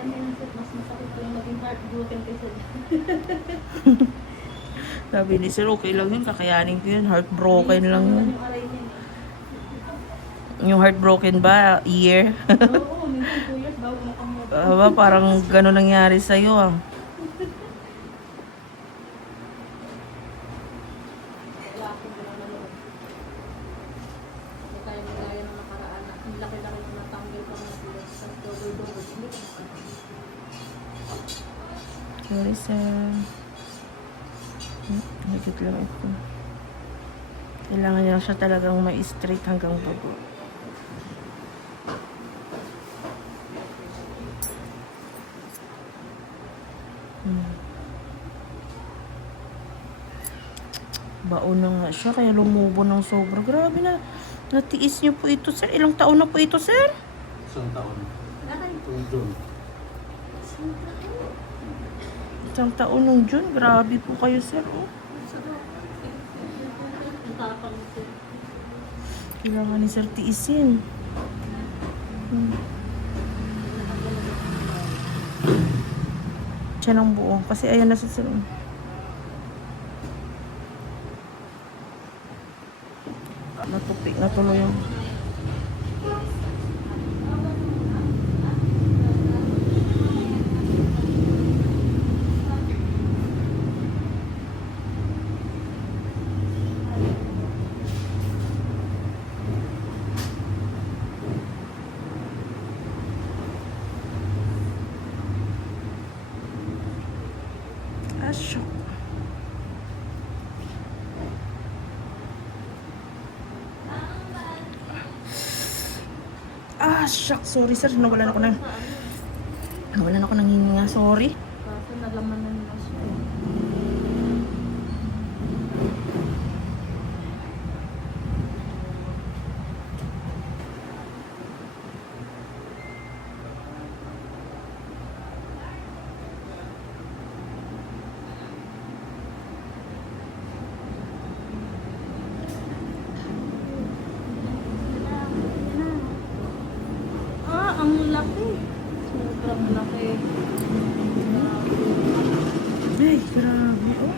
ano yun, sir, mas masakit po yung maging heartbroken kaysa Sabi ni sir, okay lang yun, kakayanin ko yun. Heartbroken lang yun. yung aray niya. Yung heartbroken ba, year? Oo, minsan 2 years bago makamove. Aba, parang gano'n nangyari sa'yo ah. Wala akong ginagawa. Hindi tayo magaya ng nakaraan na ang laki-laki na natanggal pa ng sila. Tapos double-double. Hindi ko makakaya. Sorry sir. Higit lang ito. Kailangan niya siya talagang ma-straight hanggang baba. Baon na nga siya, kaya lumubo ng sobra. Grabe na, natiis niyo po ito, sir. Ilang taon na po ito, sir? Isang taon. Bakit? Itong June. Isang taon nung June. Grabe po kayo, sir. Oh. Ang tapang sir. Kailangan ni sir tiisin. Siya ng buo. Kasi ayan na si sir. Natupik na tuloy yung... Asyo. Shucks. Sorry, sir. Nawalan ako ng hininga. Sorry. Kaso nalaman na nila siya. Ang laki. Sobrang laki. Ay, grabe. Oh.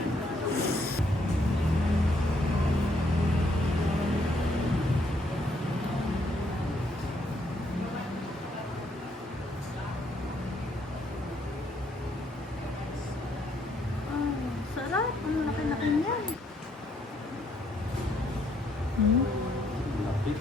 Sarap. Ang laki-laki niyan. Lapit.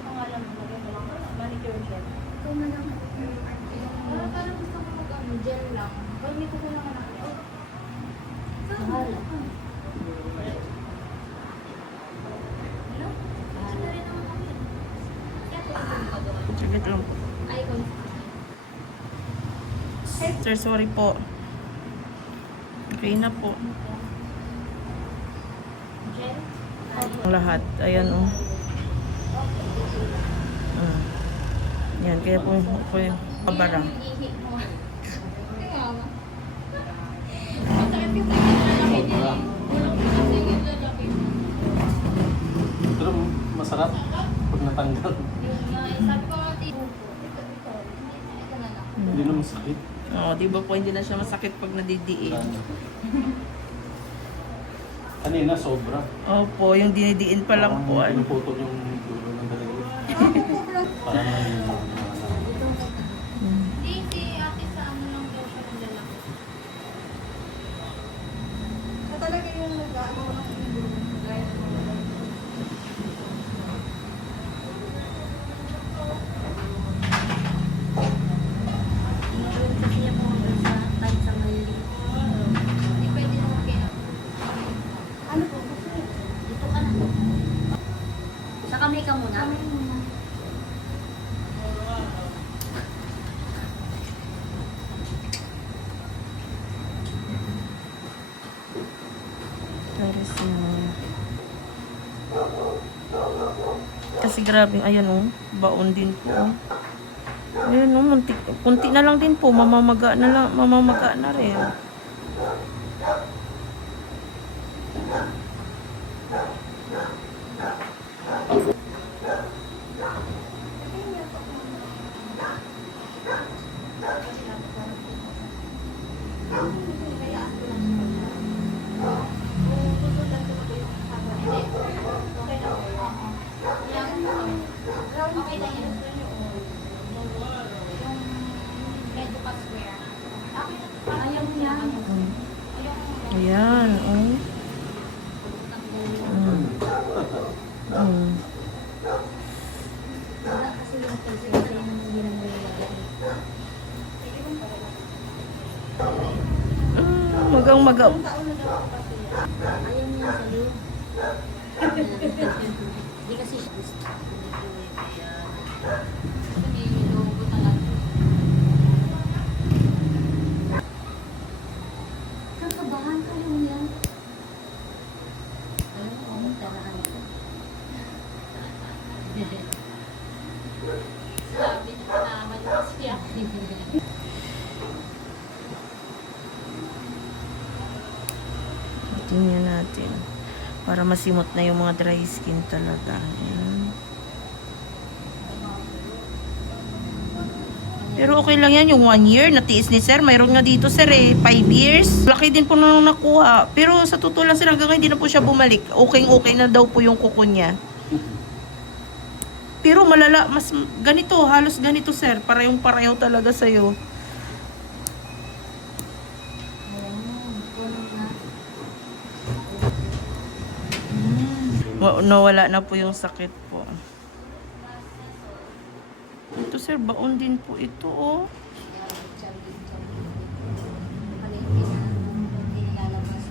Pangalan mo lang. Manicure siya. Ito na lang. Parang gusto ko mag gel lang. Pag may ko lang anak. Mahal. Ano rin naman ako yun. Kaya ito yung pagawa. Saglit lang po. Icon. Sir, sorry po. Okay na po. Gel. Ang lahat. Ayan, oh. Yan, kaya po yung kabara. Ihi mo. Kaya mo. Masakit kasi yung lalaki niya. Walang kasi yung lalaki niya. Pero masarap pag natanggal. Yun nga. Sabi ko nga, ito na lang. Hindi naman sakit. Oh, di ba po hindi na siya masakit pag nadidiin? Kanina sobra. Opo, yung dinidiin pa lang po. Ano? Pinuputol yung dulo ng daliri. Parang Hindi, si ate sa ano lang daw siya ng lalaki. Talaga yung nag-ano ng gaya ng mga Hindi pwede naman kaya. ano po? Dito ka na. Sa kamay ka muna. Kasi grabe, ayan oh, baon din po. Oh. Ayan oh, kunti na lang din po, mamamaga na rin. Okay lang yun. Yung medyo pa-square. Ayaw mo yan. Ayan, oh. Mm. Mm. Kasi yung pag-sensay ng hindi na nilagay. Magang-magang. Taon na daw kasi yan. Ayaw niya sa'yo. Hindi kasi siya gusto. Hindi, logo talaga. Kakabahan ka yung yan. Alam mo, ang taraan ko. Sabi niya naman kasi ako. Tingnan natin. Para masimot na yung mga dry skin talaga. Ayan. Pero okay lang yan, yung 1 year, natiis ni sir. Mayroon nga dito sir 5 years. Laki din po nung nakuha. Pero sa totoo lang sir, hanggang hindi na po siya bumalik. Okay na daw po yung kuko niya. Pero malala, mas ganito, halos ganito sir. Parehong-pareho talaga sa'yo. Ayan mo, puno na. Nawala na po yung sakit po. Ito sir, baon din po ito oh. Palengke na, hindi nilalabas.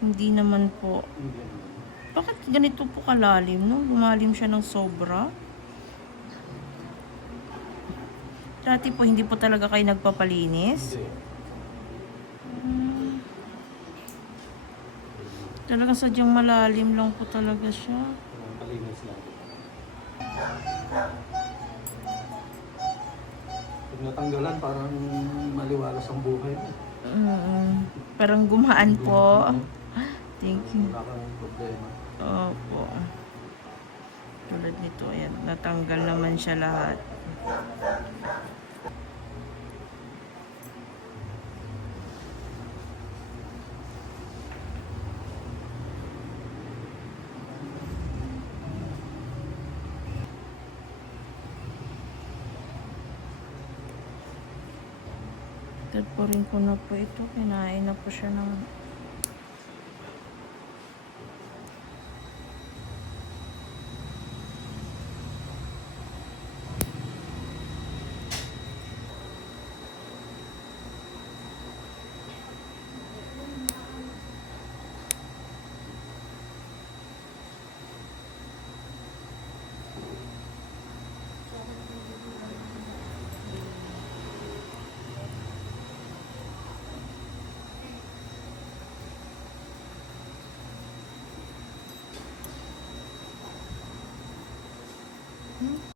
Hindi naman po. Hindi naman. Bakit ganito po kalalim, no? Lumalim siya ng sobra. Dati po, hindi po talaga kayo nagpapalinis. Hindi. Talaga sadyang malalim lang po talaga siya. Malinis lang. Pag natanggalan, parang maliwalas ang buhay mo. Parang gumaan po. Thank you. Wala kang problema. Opo. Tulad nito, ayan, natanggal naman siya lahat. Po rin ko na po ito. Kinain na po siya ng